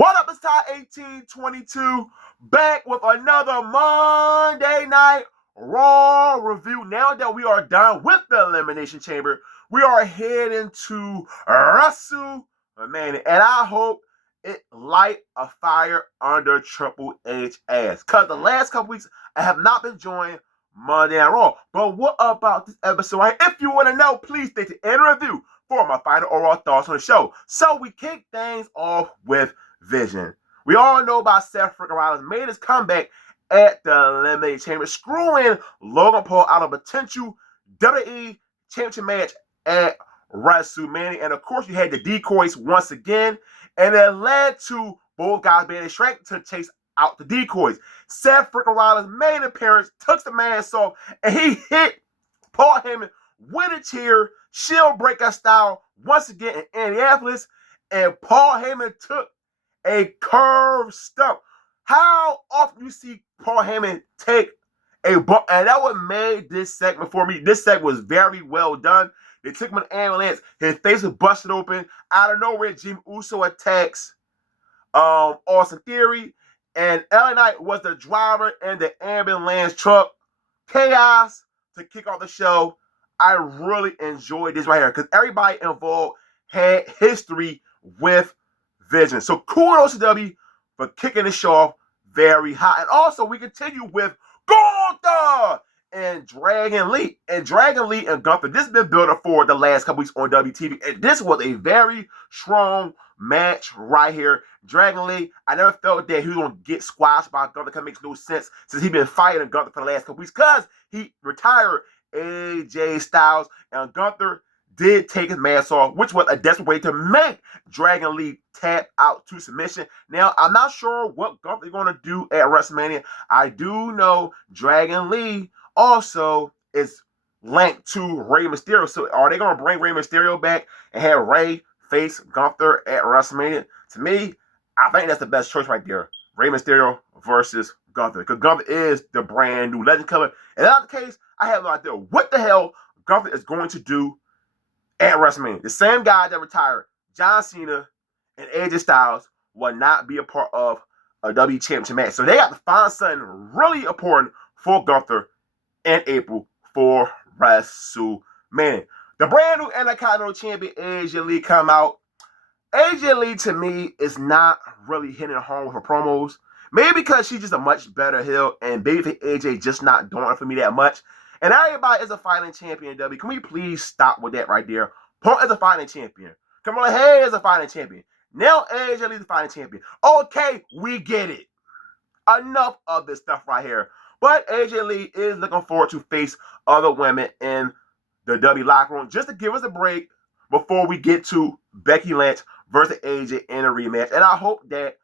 What up, it's Ty 1822 back with another Monday Night Raw review. Now that we are done with the Elimination Chamber, we are heading to WrestleMania, and I hope it light a fire under Triple H ass. Because the last couple weeks, I have not been enjoying Monday Night Raw. But what about this episode right here? If you want to know, please stay to end review for my final overall thoughts on the show. So we kick things off with Vision. We all know about Seth freaking Rollins made his comeback at the Elimination Chamber, screwing Logan Paul out of a potential WWE Championship match at WrestleMania. And of course, you had the decoys once again, and it led to both guys being distracted to chase out the decoys. Seth freaking Rollins made an appearance, took the mask off, and he hit Paul Heyman with a chair, shield breaker style, once again in Indianapolis, and Paul Heyman took a curved stump. How often you see Paul Heyman take a bump? And that what made this segment for me. This segment was very well done. They took him in an ambulance. His face was busted open. Out of nowhere, Jimmy Uso attacks Austin Theory. And LA Knight was the driver in the ambulance truck. Chaos to kick off the show. I really enjoyed this right here because everybody involved had history with Vision. So kudos to W for kicking the show off very hot. And also we continue with Gunther and Dragon Lee. And Dragon Lee and Gunther, this has been built up for the last couple weeks on WTV. And this was a very strong match right here. Dragon Lee, I never felt that he was going to get squashed by Gunther because it makes no sense since he's been fighting Gunther for the last couple weeks because he retired AJ Styles, and Gunther did take his mask off, which was a desperate way to make Dragon Lee tap out to submission. Now, I'm not sure what Gunther is going to do at WrestleMania. I do know Dragon Lee also is linked to Rey Mysterio. So are they going to bring Rey Mysterio back and have Rey face Gunther at WrestleMania? To me, I think that's the best choice right there. Rey Mysterio versus Gunther. Because Gunther is the brand new legend killer. In that case, I have no idea what the hell Gunther is going to do at WrestleMania. The same guy that retired, John Cena and AJ Styles, will not be a part of a WWE Championship match. So they got to find something really important for Gunther in April for WrestleMania. The brand new Intercontinental Champion, AJ Lee, come out. AJ Lee, to me, is not really hitting home with her promos. Maybe because she's just a much better heel, and baby AJ just not doing it for me that much. And everybody is a fighting champion, W. Can we please stop with that right there? Punk is a fighting champion. Kamala Hayes is a fighting champion. Now AJ Lee is a fighting champion. Okay, we get it. Enough of this stuff right here. But AJ Lee is looking forward to face other women in the W locker room just to give us a break before we get to Becky Lynch versus AJ in a rematch. And I hope that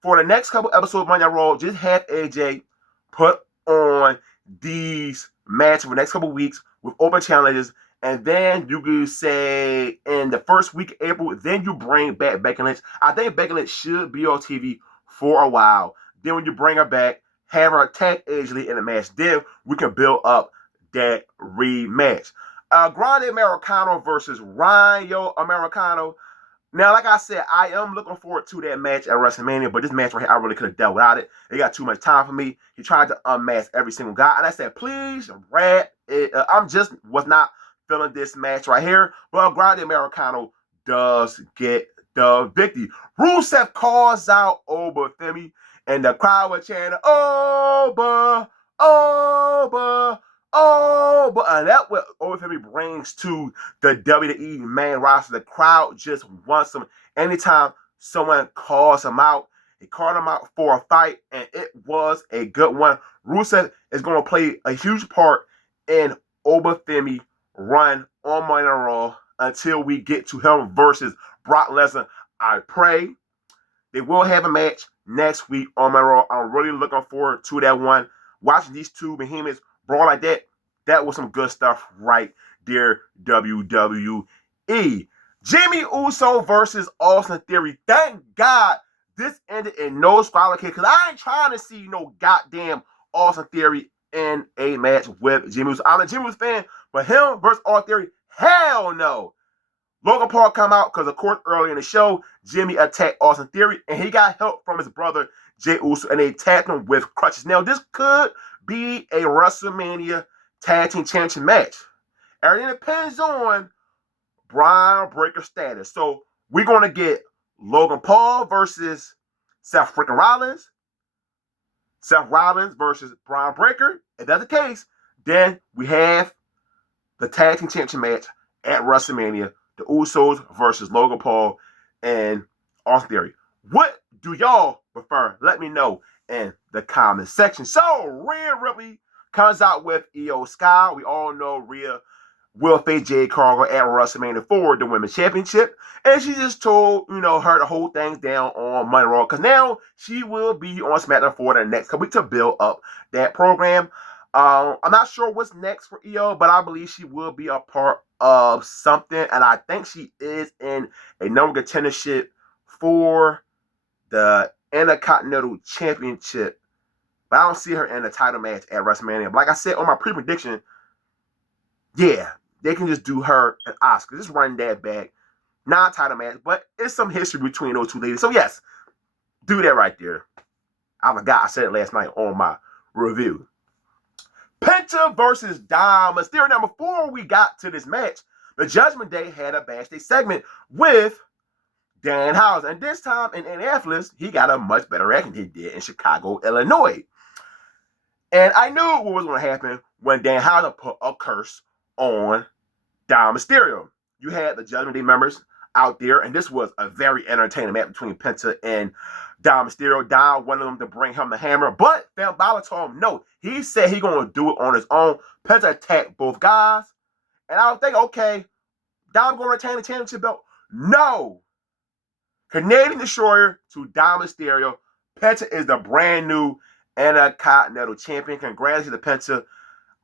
for the next couple episodes of Monday Night Raw, just have AJ put on these matches for the next couple weeks with open challenges, and then you can say in the first week of April, then you bring back Becky Lynch. I think Becky Lynch should be on TV for a while. Then when you bring her back, have her attack AJ Lee in a match. Then we can build up that rematch. Grande Americano versus Ryo Americano. Now, like I said, I am looking forward to that match at WrestleMania, but this match right here, I really could have dealt without it. It got too much time for me. He tried to unmask every single guy, and I said, please, wrap it. Was not feeling this match right here, but Grande Americano does get the victory. Rusev calls out Obafemi, and the crowd was chanting, Oba, Oba, oh, but that what Obafemi brings to the WWE main roster. The crowd just wants him. Anytime someone calls him out, he called him out for a fight, and it was a good one. Rusev is going to play a huge part in Obafemi run on Monday Night Raw until we get to him versus Brock Lesnar. I pray they will have a match next week on Monday Night Raw. I'm really looking forward to that one. Watching these two behemoths brawl like that, that was some good stuff right there, WWE. Jimmy Uso versus Austin Theory. Thank God this ended in no squalor kick, because I ain't trying to see no goddamn Austin Theory in a match with Jimmy Uso. I'm a Jimmy Uso fan, but him versus Austin Theory, hell no. Logan Paul come out because, of course, early in the show, Jimmy attacked Austin Theory, and he got help from his brother, Jey Uso, and they attacked him with crutches. Now, this could be a WrestleMania Tag Team Championship match. Everything depends on Braun Breaker status. So, we're going to get Logan Paul versus Seth freaking Rollins. Seth Rollins versus Braun Breaker. If that's the case, then we have the Tag Team Championship match at WrestleMania. The Usos versus Logan Paul and Austin Theory. What do y'all prefer? Let me know in the comment section. So, Rhea Ripley comes out with Io Sky. We all know Rhea will face Jade Cargill at WrestleMania for the Women's Championship. And she just told, her to hold things down on Monday Raw, because now she will be on SmackDown for the next couple weeks to build up that program. I'm not sure what's next for Io, but I believe she will be a part of something. And I think she is in a number contendership for the Intercontinental Championship. But I don't see her in a title match at WrestleMania. But like I said on my pre-prediction, yeah, they can just do her and Asuka. Just run that back. Non-title match, but it's some history between those two ladies. So yes, do that right there. I forgot I said it last night on my review. Penta versus Dom Mysterio. Now, before we got to this match, the Judgment Day had a backstage segment with Danhausen. And this time in Indianapolis, he got a much better reaction than he did in Chicago, Illinois. And I knew what was going to happen when Danhausen put a curse on Dom Mysterio. You had the Judgment Day members out there, and this was a very entertaining match between Penta and Dom Mysterio. Dom wanted them to bring him the hammer, but Finn Balor told him no. He said he's going to do it on his own. Penta attacked both guys, and I was thinking, okay, Dom going to retain the championship belt? No. Canadian Destroyer to Dom Mysterio. Penta is the brand new Intercontinental Champion. Congratulations to Penta.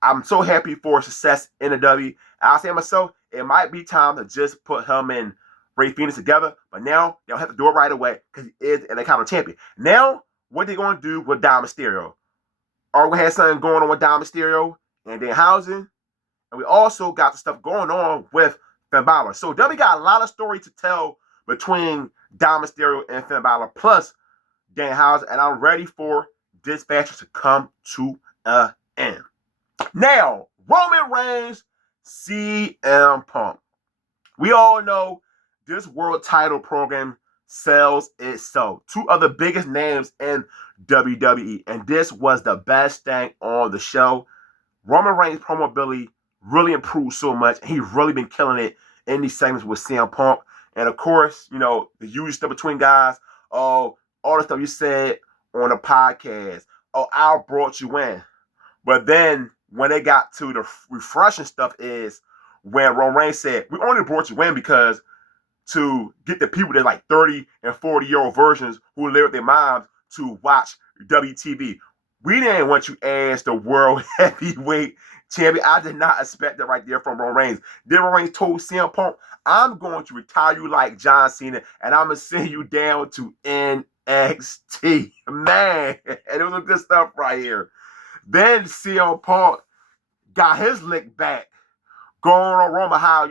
I'm so happy for success in the W. I'll say to myself, it might be time to just put him and Rey Fenix together, but now they don't have to do it right away because he is an Intercontinental Champion. Now, what are they going to do with Dom Mysterio? Are we going to have something going on with Dom Mysterio and Danhausen? And we also got the stuff going on with Finn Balor. So W got a lot of story to tell between Dom Mysterio and Finn Balor plus Danhausen, and I'm ready for this match to come to an end. Now, Roman Reigns, CM Punk. We all know this world title program sells itself. Two of the biggest names in WWE, and this was the best thing on the show. Roman Reigns' promo ability really improved so much, and he's really been killing it in these segments with CM Punk. And of course, the usual stuff between guys. Oh, all the stuff you said on the podcast. Oh, I brought you in. But then when they got to the refreshing stuff is when Roman Reigns said, we only brought you in because to get the people that like 30 and 40-year-old versions who live with their moms to watch WTV. We didn't want you as the world heavyweight champion. I did not expect that right there from Roman Reigns. Then Roman Reigns told CM Punk, I'm going to retire you like John Cena, and I'm going to send you down to NXT. Man, and it was good stuff right here. Then CM Punk got his lick back, going on Roman how,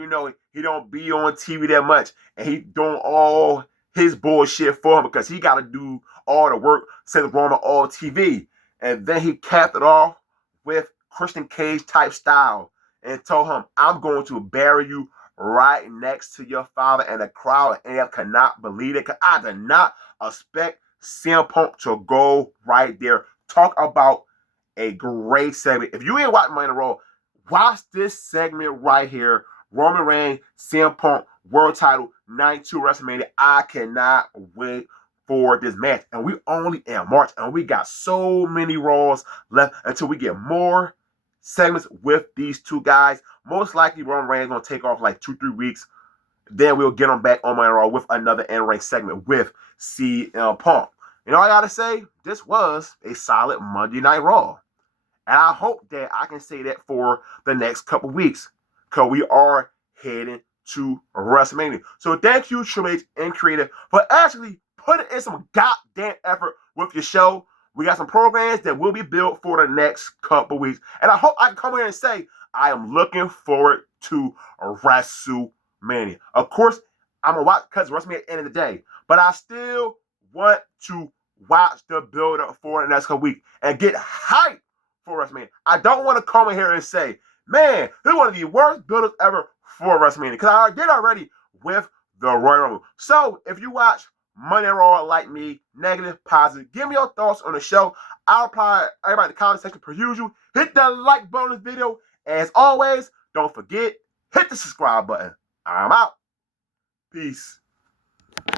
he don't be on TV that much, and he doing all his bullshit for him because he got to do all the work, send Roman all TV. And then he capped it off with Christian Cage type style and told him, I'm going to bury you right next to your father. And the crowd and cannot believe it, because I did not expect CM Punk to go right there. Talk about a great segment. If you ain't watching Monday Night Raw, watch this segment right here. Roman Reigns, CM Punk, World Title, 92 WrestleMania. I cannot wait for this match. And we only in March, and we got so many Raws left until we get more segments with these two guys. Most likely Roman Reigns is going to take off like 2-3 weeks. Then we'll get them back on Monday Night Raw with another in-ring segment with CM Punk. I got to say, this was a solid Monday Night Raw. And I hope that I can say that for the next couple weeks, because we are heading to WrestleMania. So thank you, Triple H and Creative, for actually putting in some goddamn effort with your show. We got some programs that will be built for the next couple weeks. And I hope I can come here and say, I am looking forward to WrestleMania. WrestleMania. Of course, I'm going to watch because WrestleMania at the end of the day. But I still want to watch the build-up for the next couple weeks and get hyped for WrestleMania. I don't want to come in here and say, man, this is one of the worst build-ups ever for WrestleMania. Because I did already with the Royal Rumble. So, if you watch Monday Raw like me, negative, positive, give me your thoughts on the show. I'll reply everybody in the comment section per usual. Hit the like button on this video. As always, don't forget, hit the subscribe button. I'm out. Peace.